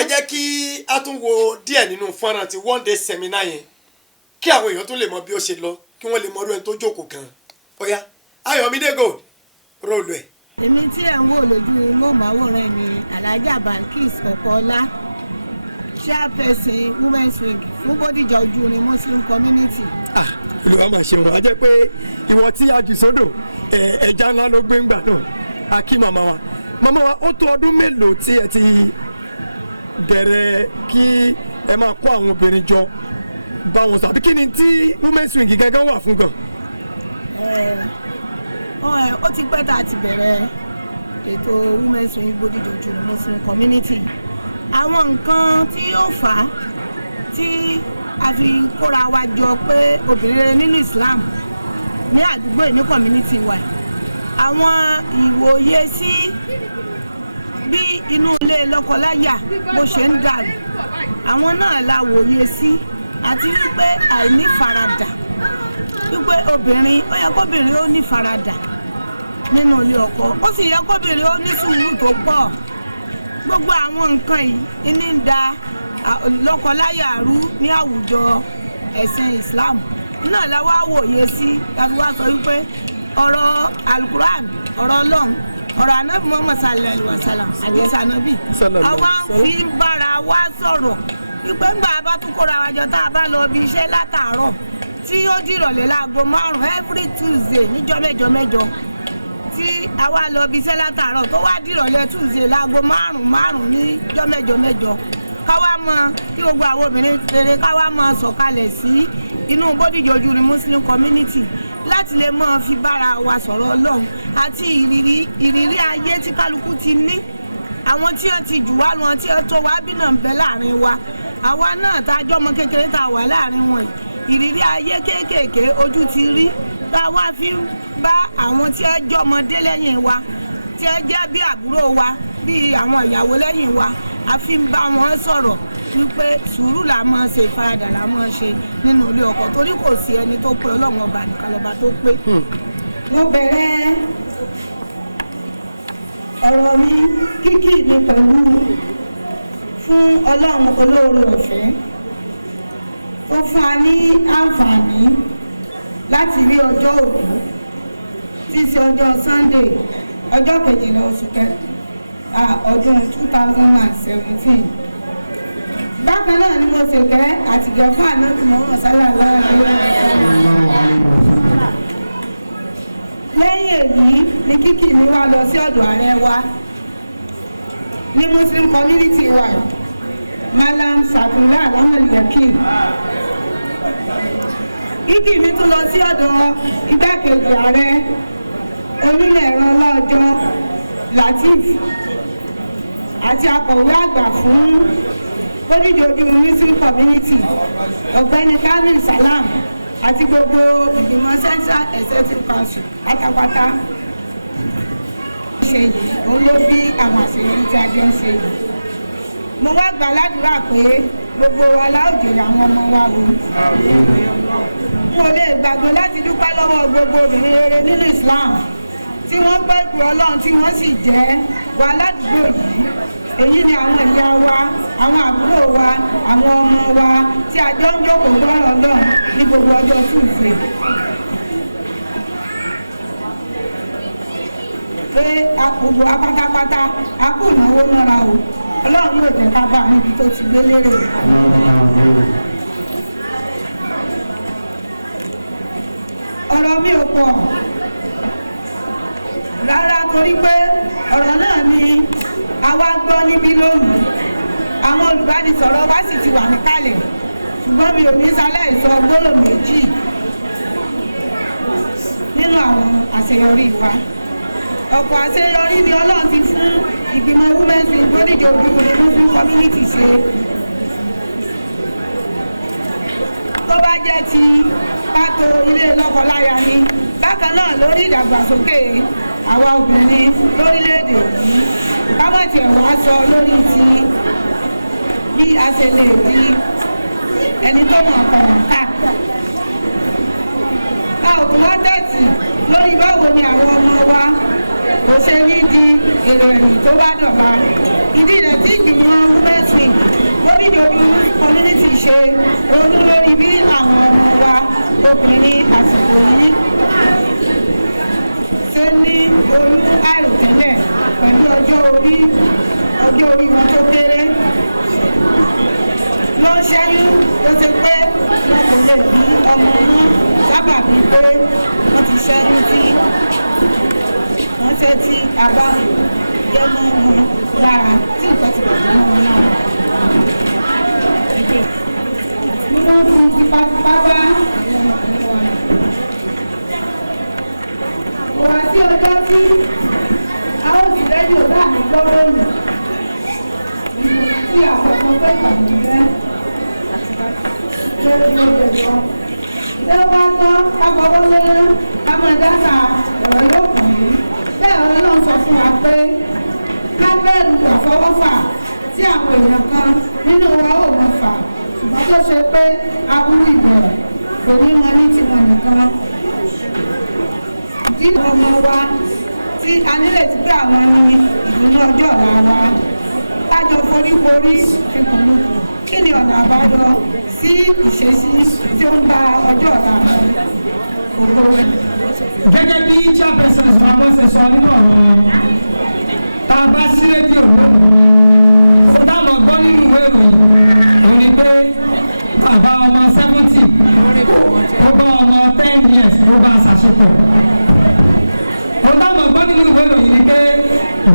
ẹ jẹ́ kí a tún wo díẹ̀ nínú fọ́nrán ti one day seminar yẹn kí àwọn èèyàn tún lè mọ bí ó ṣe lọ kí wọ́n lè mọ ọdún ẹni tó jókòó gan-an ọ̀yá Ayọ̀mídé Gold róòlù ẹ̀. èmi tí ẹ̀ ń wò lójú móhùnmáwòrán mi Alhaja Balkis Ọ̀pọ̀ọlá chairperson women's wing fún Bódìjà Ojúrin Muslim community. Olúwa máa ṣe wọn a jẹ́ pé ìwọ tí a jù sódò ẹja ńlá ló gbé ńgbà náà a kí màmá wa ó tó ọdún mélòó tí ẹ ti bẹ̀rẹ̀ kí ẹ máa kó àwọn obìnrin jọ bá wọn sọ àbí kí ni tí women's wing gangan wà fún gan. ó ti pẹ́ tá a ti bẹ̀rẹ̀ ètò women's wing Bódìjà Ojúrin Muslim community àwọn nǹkan tí ó fà á tí a fi kóra wa jọ pé obìnrin rere nínú Islam ní àdúgbò ní community wa àwọn ìwòye sí bí inú ilé lọ́kọláya bó ṣe ń dàrú àwọn náà la wòye sí àti wípé àìní faradà wípé obìnrin ó yẹ kóbìnrin ó ní faradà nínú ilé ọkọ ó sì yẹ kóbìnrin ó ní sùúrù tó pọ̀ gbogbo àwọn nǹkan yìí ní ń da lọ́kọláya rú ní àwùjọ ẹ̀sìn Islam náà la wá wòye sí tàbí wá sọ wípé ọ̀rọ̀ alukuran ọ̀rọ̀ Ọlọ́run ọ̀rọ̀ anábì Muhammad sallallahu alaihi wasallam àdìsí anábì àwa ń fi bára wa sọ̀rọ̀ wípé ńgbà bá tún kóra wa jọ tá a bá lọ bí iṣẹ́ látàárọ̀ tí ó dìrọ̀lẹ́ láago 5 every Tuesday níjọ́ mẹ́jọ tí àwa lọ bí iṣẹ́ látàárọ̀ tó wá dìrọ̀lẹ́ Tuesday láago 5 níjọ́ mẹ́jọ káwá mọ kí gbogbo àwọn obìnrin rere káwá mọ sọ̀kalẹ̀ sí inú Bódìjà Ojúrin Muslim community láti lè mọ fi bára wa sọ̀rọ̀ Ọlọ́run àti ìrírí ayé tí kálukú ti ní àwọn tí ó ti jù wá lọ tí ó tó wá bí náà ń bẹ láàrin wa àwa náà tá a jọ ọmọ kékeré tá a wà láàrin wọn ìrírí ayé kéékèèké ojú ti rí tá a wá fi bá àwọn tí ó jọ ọmọdé lẹ́yìn wa tí ó jẹ́ bí àbúrò wa bí àwọn ìyàwó lẹ́yìn wa a fi ń bá wọn sọ̀rọ̀ wípé sùúrù là máa ṣe ìfaradà là máa ṣe nínú ilé ọkọ torí kò sí ẹni tó pé Ọlọ́run ọba nìkan lọ́ba tó pé. mo bẹ̀rẹ̀ ọ̀rọ̀ mi kíkì mi pẹ̀lú fún Ọlọ́run olóore ọ̀fẹ́ tó fún wa ní àǹfààní láti rí ọjọ́ òní tí í ṣe ọjọ́ Sunday ọjọ́ 12 oṣù kẹta ọdún 2017 bákan náà ni mo ṣe kẹ́ àtìgẹ́ fún ànábì Muhammad sallallahu alaihi wasallam. lẹ́yìn èyí ni kíkì mi wá lọ sí ọ̀dọ̀ ààrẹ wa ní Muslim community wa Malam Satullah Alamal-Yakin. kíkì mi tún lọ sí ọ̀dọ̀ igbákejì ààrẹ onímọ̀ ẹ̀rọ ọlọ́jọ́ Latif àti akọ̀wé àgbà fún Bódìjà Ojúrin Muslim community ọ̀gbẹ́ni Kamil Salam àti gbogbo ìgbìmọ̀ Central Executive Council pátápátá ṣe yìí òun ló bí àwọn àṣeyọrí tí a jọ ń ṣe yìí. mo wá gbà ládùúrà pé gbogbo wa láòjèrè àwọn ọmọ wa o. n ò lè gbàgbé láti dúpẹ́ lọ́wọ́ gbogbo obìnrin rere nínú Islam tí wọ́n gbọ́ ìpè Ọlọ́run tí wọ́n sì jẹ́ wa ládùúgbò yìí. èyí ni àwọn ìyá wa àwọn àbúrò wa àwọn ọmọ wa tí a jọ ń jókòó gbọ́rọ̀ Ọlọ́run ní gbogbo ọjọ́ Tuesday. pé gbogbo apátápátá a kò náwó nára o Ọlọ́run yóò jẹ́ ká bá a níbi tó ti gbé lérè. ọ̀rọ̀ mi ò pọ̀ rárá torí pé ọ̀rọ̀ náà ni àwa gbọ́ níbí lónìí àwọn olùbánisọ̀rọ̀ wa sì ti wà níkàlẹ̀ ṣùgbọ́n mi ò ní ṣaláìsọ gbólóhùn méjì nínú àwọn àṣeyọrí wa. ọ̀pọ̀ àṣeyọrí ni Ọlọ́run ti fún ìgbìmọ̀ women's wing Bódìjà Ojúwòrè Muslim community ṣe. tó bá jẹ́ ti pàtó ilé lọ́kọláya ni bákan náà lórí ìdàgbàsókè àwa obìnrin lórílẹ̀‐èdè yìí kámọ̀tì ẹ̀wà sọ lórí ti bí a ṣe lè rí ẹni tó mọ̀ ọ̀kọ̀ wọn ká. a ò tún wá tẹ̀sí lórí báwo ni àwọn ọmọ wa kò ṣe ní di èrè ẹ̀yìn tó bá dọ̀la. ìdí rẹ̀ tí ìgbìmọ̀ women's wing Bódìjà Ojúwòrè community ṣe ronú lórí bí àwọn ọmọ wa obìnrin àsìkò yìí ṣe ní oyún àìròtẹ́lẹ̀ pẹ̀lú ọjọ́ orí wọn tó kéré ló ń ṣẹ́yún tó ṣe pé wọn kò lè bí ọmọ wọn sábàbí pé wọ́n ti ṣẹ́yún tí wọ́n ṣe tí a bá jẹ́ mọ́ wọn lára tí nǹkan ti bàjẹ́ mọ́ wọn lára. Bí wọ́n fi tipátipá bá kò wá sí ọjọ́ tí a ó sì lẹ́yìn ọ̀gá mi gbọ́ lónìí tí àkọ́kọ́ pé ìgbàlódé ṣé tí ó jẹjọ. Ṣé wá tán ká fọwọ́ lé ká máa dáta ọ̀rọ̀ yóò kàn mí? Bẹ́ẹ̀ ọ̀rọ̀ náà sọ fún wa pé ká bẹ̀rù àfọwọ́fà tí àwọn èèyàn kan nínú wa ò mọ̀ fà ṣùgbọ́n tó ṣe pé aburú ìbẹ̀rẹ̀ kò ní mọ ní tiwọn nìkan. Ìdí ọmọ wa tí a nírètí pé àwọn ní ìdùnnú ọjọ́ ọ̀la wa lájọ foríkorí fikùnlukùn kí ni ọ̀nà àbáyọ sí ìṣesí tí ó ń ba ọjọ́ ọ̀la gbogbo wa. Gẹ́gẹ́ bí chairperson Sùnwàbọ̀ ṣe sọ nínú ọ̀rọ̀ wọn tá a bá sí rédíò lónìí ó dámọ̀ gbọ́ nínú ìwé ìròyìn ó ní pé bàbá ọmọ 70 ó bá ọmọ 10 years ó bá ṣàṣepọ̀ ó dámọ̀ gbọ́ nínú ìwé ìròyìn ní pé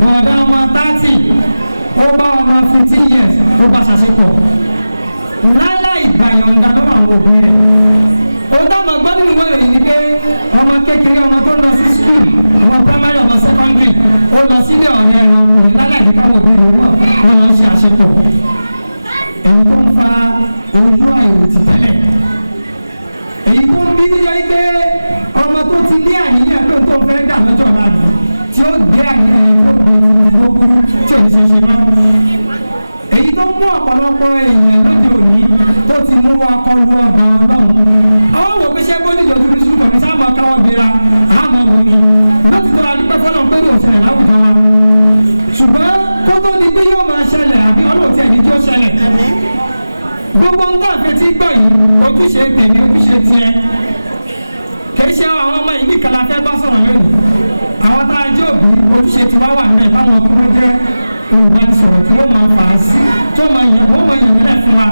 bọ̀ọ̀dá ọmọ 30 ó bá ọmọ 15 years ó bá ṣàṣepọ̀ láláì gbàyọ̀ǹda lọ́wọ́ àwọn òbí rẹ̀ ó dámọ̀ gbọ́ nínú ìwé ìròyìn ní pé ọmọ kékeré ọmọ tó ń lọ sí school ọmọ primary ọmọ secondary ó lọ sílé ọ̀rẹ́ rẹ̀ ọkùnrin láláì ní káwọn òbí rẹ̀ mọ̀ ó lọ ṣe àṣepọ̀ èyí tó ń fa oyún àìròtì tẹ́lẹ̀ èyí tó ń bí tó jẹ́ pé ọmọ tó ti ní àníyàn pé tó ń fẹ́ dà lọ́jọ́ ọ̀la ni tí ó gbé àníyàn yẹn tí ó gbé títí tó kúrú tí ò ní ṣe ṣe mọ́ èyí tó mú ọ̀pọ̀lọpọ̀ èèyàn lóde òní tó ti mú wa kọlu ọgbà Ọlọ́run àwọn wò pé ṣé Bódìjà Ojúwòrè Muslim kọ̀ ní sáà mọ̀ káwọ́ gbéra àmọ́ wò ni lótìtọ́ adúpẹ́ fọlọ́n pé ní òṣèlè láwùjọ wa ṣùgbọ́n kó tó di pé yóò máa ṣẹlẹ̀ àbí ọlọ́ọ̀tì ẹ̀dí tí ó ṣẹlẹ̀ gbogbo ń tà fetí gbọ́ yìí ojúṣe tèmi ojúṣe tiẹ̀ kìí ṣe àwọn ọmọ yìí nìkan la fẹ́ bá sọ̀rọ̀ lónìí àwọn tá a jẹ́ òbí ojúṣe ti wá wà níbẹ̀ táwọn tí wọ́n jẹ́ olùbánisọ̀rọ̀ tí wọ́n máa fà á sí tí wọ́n máa yàn nílẹ̀ fún wa.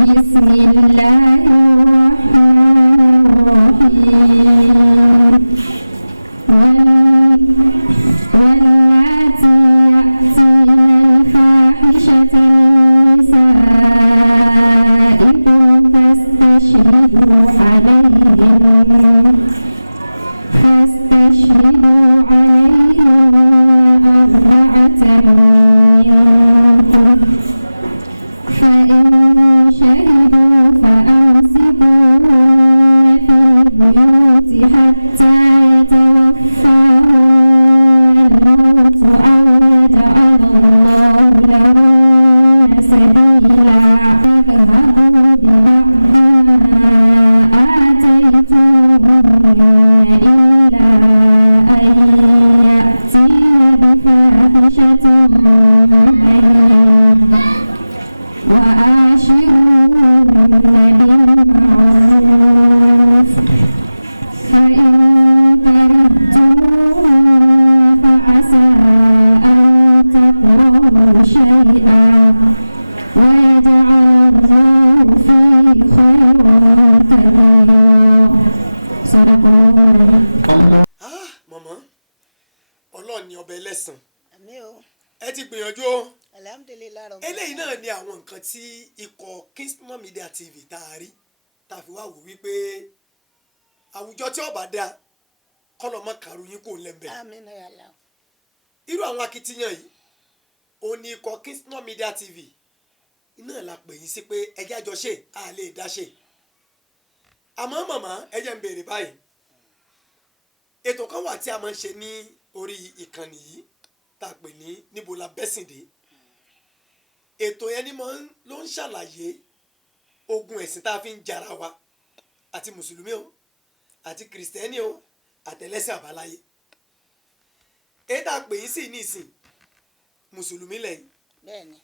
Bismillahirrahmanirrahim. واللاتي يأتين الفاحشة من نسائكم فاستشهدوا عليهن أربعة منكم فإن شهدوا فأمسكوهن في البيوت حتى يتوفاهن الموت أو يجعل الله لهن سبيلا تذهبوا ببعض ما آتيتموهن إلا أن يأتين بفاحشة مبينة وآشروهن بالمعروف فإن كرهتموهن فعسى أن تكرهوا شيئا ويجعل الله فيه خيرا كثيرا صدق الله. mọ̀mọ́ Ọlọ́run ni ọba ẹlẹ́san àmì o ẹ ti gbìyànjú o alhamdulilayi rọ. eléyìí náà ni àwọn nǹkan tí ikọ̀ Kingston Media TV tá a rí tá a fi wá wò wípé àwùjọ tí ó bá dáa kọ́lọ́mọ kàrú yín kò lẹ́ńbẹ̀. amina ya Allah. irú àwọn akitiyan yìí ó ní ikọ̀ Kingston Media TV iná la pè yín sí pé ẹjẹ́ àjọṣe a lè dá ṣe. àmọ́ màmá ẹjẹ́ ń béèrè báyìí ètò kan wà tí a máa ń ṣe ní orí ìkànnì yìí tá a pè ní níbo la bẹ́sìn dé. ètò yẹn ni ló ń ṣàlàyé ogun ẹ̀sìn tá a fi ń jara wa àti mùsùlùmí o àti kìrìsìtẹ́nì o àtẹlẹ́sìn àbáláyé. èyí tá a pè yín sí nísìn mùsùlùmí lẹ́yìn. bẹ́ẹ̀ni.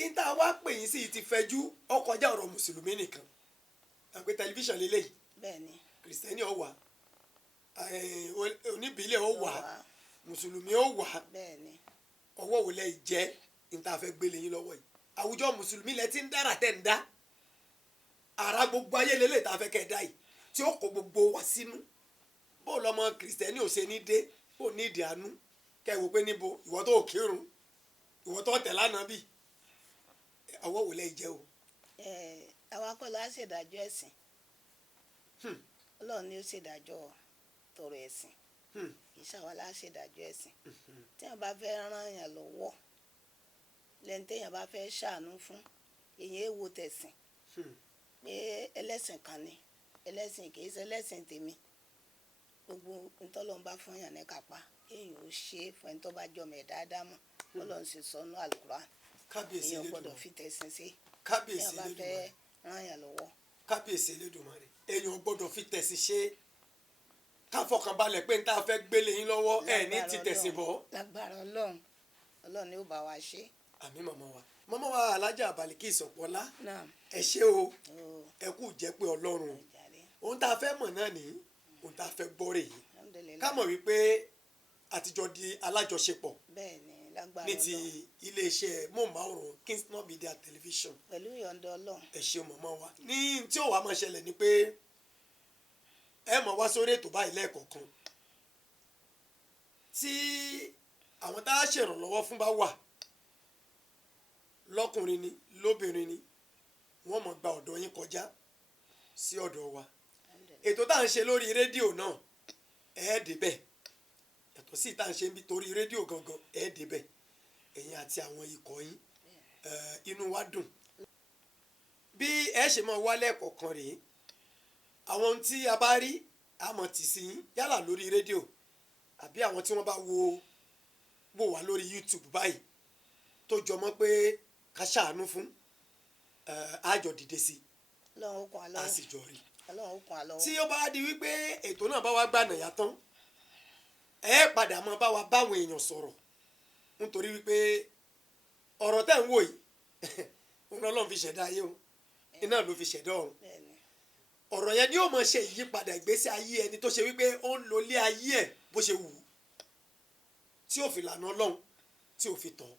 èyí tá a wá pè yín sí ti fẹjú ọkọjá ọ̀rọ̀ mùsùlùmí nìkan. àpè tẹlifíṣàn lélẹ́yìí. bẹ́ẹ̀ni. kìrìsìtẹ́nì ó wà oníbílẹ̀ ó wà mùsùlùmí ó wà. bẹ́ẹ̀ni. ọwọ́ wo lẹ́yìn jẹ́ ní tá a fẹ́ gbélé yín lọ́wọ́ yìí. àwùjọ mùsùlùmí lẹ ti ń dára tẹ̀ ń dá. ara gbogbo ayé lélẹ̀ tá a fẹ́ kẹ́ ẹ dá yìí tí ó kó gbogbo wa sínú. bó lọmọ kìrìsìtẹ́nì ò ṣe ní dé bó ní ìdí àánú kẹ́ ẹ wò pé níbo ìwọ tó kírun ìwọ tó tẹ̀ lánàá bì ọwọ́ wo lẹ́yìn jẹ́ o. àwa kọ́ la ṣèdájọ́ ẹ̀sìn Ọlọ́run ni ó ṣèdájọ́ tọrọ ẹ̀sìn ìṣàwọn la ṣèdájọ́ ẹ̀sìn tí wọ́n bá fẹ́ ràn yàn lọ́wọ́ lẹ́ni téèyàn bá fẹ́ ṣàánú fún èyàn èwo tẹ̀sìn pé ẹlẹ́sìn kan ni ẹlẹ́sìn kì í ṣe ẹlẹ́sìn tèmi gbogbo ntọ́lọ́n bá fún yàn ní kápá èyàn ò ṣe é fún ẹni tó bá jọmọ ẹ̀ dáadáa mọ́ Ọlọ́run sì sọnù àlùkùránì èyàn gbọ́dọ̀ fi tẹ̀sìn sí kábíyèsí èyàn bá fẹ́ ràn yàn lọ́wọ́. kábíyèsí Elédùmarè èyàn gbọ́dọ̀ fi tẹ̀sìn ṣe ká fọkànbalẹ̀ pé n tá a fẹ́ gbélé yín lọ́wọ́ ẹ̀ ní ti tẹ̀sìn bọ́. lágbára Ọlọ́run ni ó bá wa ṣe. àmín màmá wa alájà Balikis Ọ̀pọ̀lá ẹ ṣé o ẹ kú jẹ́ pé Ọlọ́run ohun tá a fẹ́ mọ̀ náà ní ohun tá a fẹ́ gbọ́ rè yìí ká mọ̀ wípé àtijọ́ di alájọṣepọ̀ ní ti iléeṣẹ́ móhùnmáwòrán Kingston Media Television. pẹ̀lú ìyọ̀ǹda Ọlọ́run. ẹ ṣé màmá wa ní tí ó wàá máa ṣẹlẹ̀ ni pé ẹ mọ̀ wá sórí ètò báyìí lẹ́ẹ̀kọ̀ọ̀kan tí àwọn tá a ṣèrànlọ́wọ́ fún bá wà lọ́kùnrin ni lóbìnrin ni wọ́n mọ̀ gba ọ̀dọ̀ yín kọjá sí ọ̀dọ̀ wa ètò tá à ń ṣe lórí rédíò náà ẹ̀ débẹ̀ yàtọ̀ sí tá à ń ṣe níbi torí rédíò gangan ẹ̀ débẹ̀ ẹ̀yin àti àwọn ikọ̀ yín inú wa dùn bí ẹ ṣe máa wá lẹ́ẹ̀kọ̀ọ̀kan rèé àwọn ohun tí a bá rí àmọ́ tì sí yín yálà lórí rédíò àbí àwọn tí wọ́n bá wò wá lórí YouTube báyìí tó jọmọ́ pé ká ṣàánú fún àjọ dìde sí a sì jọ rí tí ó bá di wípé ètò náà bá wá gbànà yá tán ẹ padà mọ́ bá wa báwọn èèyàn sọ̀rọ̀ nítorí wípé ọ̀rọ̀ tẹ́ ń wò yìí òun Ọlọ́run fi ṣẹ̀dá ayé o iná ló fi ṣẹ̀dá ọ̀run ọ̀rọ̀ yẹn ni yóò mọ̀ ṣe ìyípadà ìgbésí ayé ẹni tó ṣe wípé ó ń lo ilé ayé ẹ̀ bó ṣe wù ú tí ò fi lànà Ọlọ́run tí ò fi tọ̀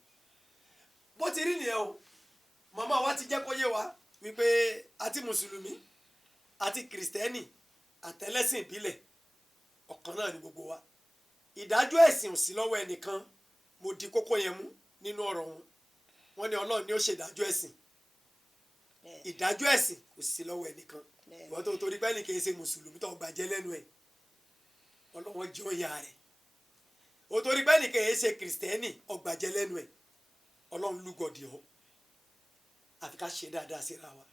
bó ti rí nìyẹn o màmá wa ti jẹ́ kó yé wa wípé àti mùsùlùmí àti kìrìsìtẹ́nì àtẹlẹ́sìn ìbílẹ̀ ọ̀kan náà ni gbogbo wa ìdájọ́ ẹ̀sìn ò sí lọ́wọ́ ẹnìkan mo di kókó yẹn mú nínú ọ̀rọ̀ wọn ní Ọlọ́run ni ó ṣe ìdájọ́ ẹ̀sìn ìdájọ́ ẹ̀sìn kò sí lọ́wọ́ ẹnìkan ìwọ́n tó torí pẹ́ẹ́lí kì í ṣe mùsùlùmí tó gbàjẹ́ lẹ́nu ẹ̀ Ọlọ́run jẹ́ òyà rẹ̀ ó torí pẹ́ẹ́lí kì í ṣe kìrìsìtẹ́nì ọgbàjẹ́ lẹ́nu ẹ̀ Ọlọ́run lúgọ̀dì ọ́ àfi ká ṣe dáadáa síra wa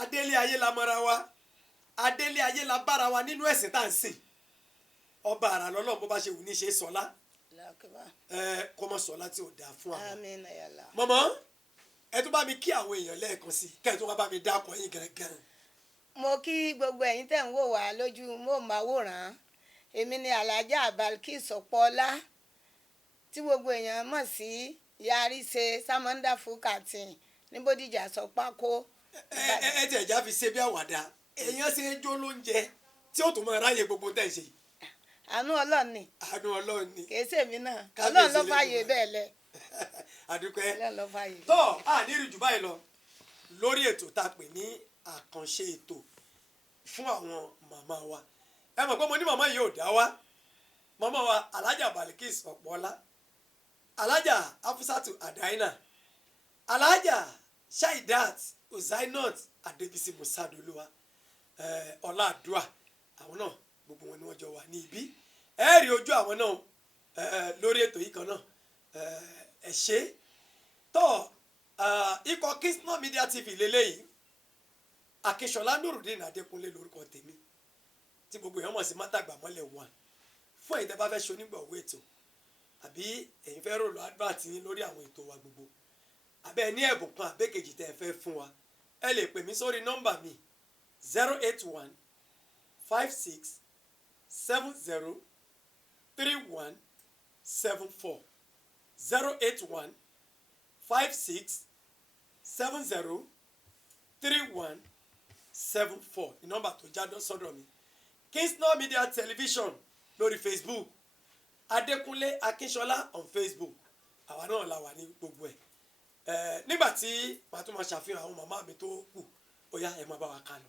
adélé ayé la mọ́ra wa adélé ayé la bára wa nínú ẹ̀sìn tá à ń sìn ọba àrà lọ́lọ́run bó bá ṣe wù ní ṣe sọ́lá kó mọ̀ sọ́lá tí ò dáa fún àwọn mọ́mọ́ ẹ tún bá mi kí àwọn èèyàn lẹ́ẹ̀kan sí kẹ́ ẹ tún wá bá mi dákọ̀ yín gangan. mo kí gbogbo ẹ̀yin tẹ̀ ń wò wá lójú móhùnmáwòrán èmi ni alájà Balikis Ọ̀pọ̀lá tí gbogbo èèyàn mọ̀ sí yarí ṣe samanda fukatin ní Bódìjà sọ pákó. ẹ tẹ̀ já fi ṣe bí àwàdà èèyàn ṣe é jó lóúnjẹ tí ó tún máa ráyè gbogbo tẹ̀ ń ṣe. àánú Ọlọ́run ni. àánú Ọlọ́run ni. kì í ṣèmi náà Ọlọ́run ló fààyè bẹ́ẹ̀ lẹ. àdúpẹ́ tó a ní ìrìjù báyìí lọ lórí ètò tá a pè ní àkànṣe ètò fún àwọn màmá wa ẹ mọ̀ pé mo ní màmá yìí ò dá wá màmá wa alájà Balikis Ọ̀pọ̀lá alájà Afusatu Adaina alájà Shaidat Uzainat Adébísí Musadoluwa ọlá àdúrà àwọn náà gbogbo wọn ni wọ́n jọ wà ní ibi ẹ rí ojú àwọn náà lórí ètò yìí kan náà ẹ ṣe tó ikọ̀ Kingston Media TV lélẹ́yìí Akínsọlá Nurudeen Adékúnlé lórúkọ tèmi tí gbogbo èèyàn mọ̀ sí Mátàgbàmọ́lẹ̀ 1 fún ẹ̀yin tẹ́ bá fẹ́ ṣe onígbọ̀wọ́ ètò àbí ẹ̀yin fẹ́ rò lọ advert yín lórí àwọn ètò wa gbogbo àbẹ́ ní ẹ̀bùn kan àbẹ́kejì tẹ́ ẹ fẹ́ fún wa ẹ lè pè mí sórí nọ́mbà mi 081 56 70 31 74 081 56 70 31 74 ní nọ́mbà tó já sọ́dọ̀ mi Kingston Media Television lórí Facebook Adékúnlé Akínsọlá on Facebook àwa náà la wà ní gbogbo ẹ̀ nígbà tí màá tún máa ṣàfihàn àwọn màmá mi tó kù ó yá ẹ máa bá wa ká lọ.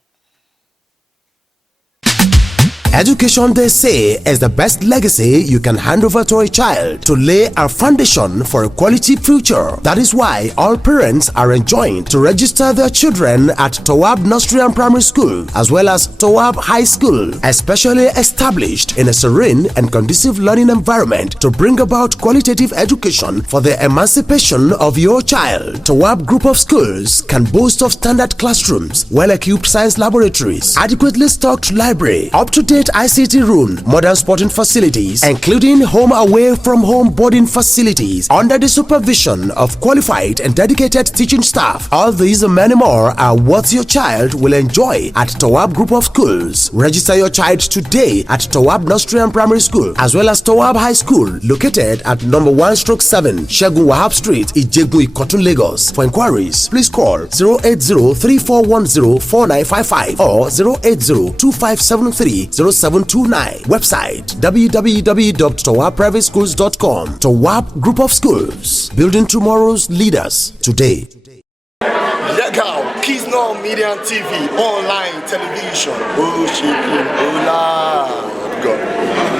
Education, they say, is the best legacy you can hand over to a child to lay a foundation for a quality future. That is why all parents are enjoined to register their children at Tawab Nursery and Primary School as well as Tawab High School, especially established in a serene and conducive learning environment to bring about qualitative education for the emancipation of your child. Tawab Group of Schools can boast of standard classrooms, well-equipped science laboratories, adequately stocked library, up-to-date ICT room, modern sporting facilities, including home away from home boarding facilities under the supervision of qualified and dedicated teaching staff. All these and many more are what your child will enjoy at Tawab Group of Schools. Register your child today at Tawab Nursery and Primary School as well as Tawab High School, located at number 1/7 Shegun Wahab Street, Ijegun, Ikotun, Lagos. For inquiries, please call 080-3410-4955 or 080-2573-0729. Website www.tawabprivateschools.com. Tawab Group of Schools, building tomorrow's leaders today. Legal Kingston Media TV online television. Oh, shaking, oh, God.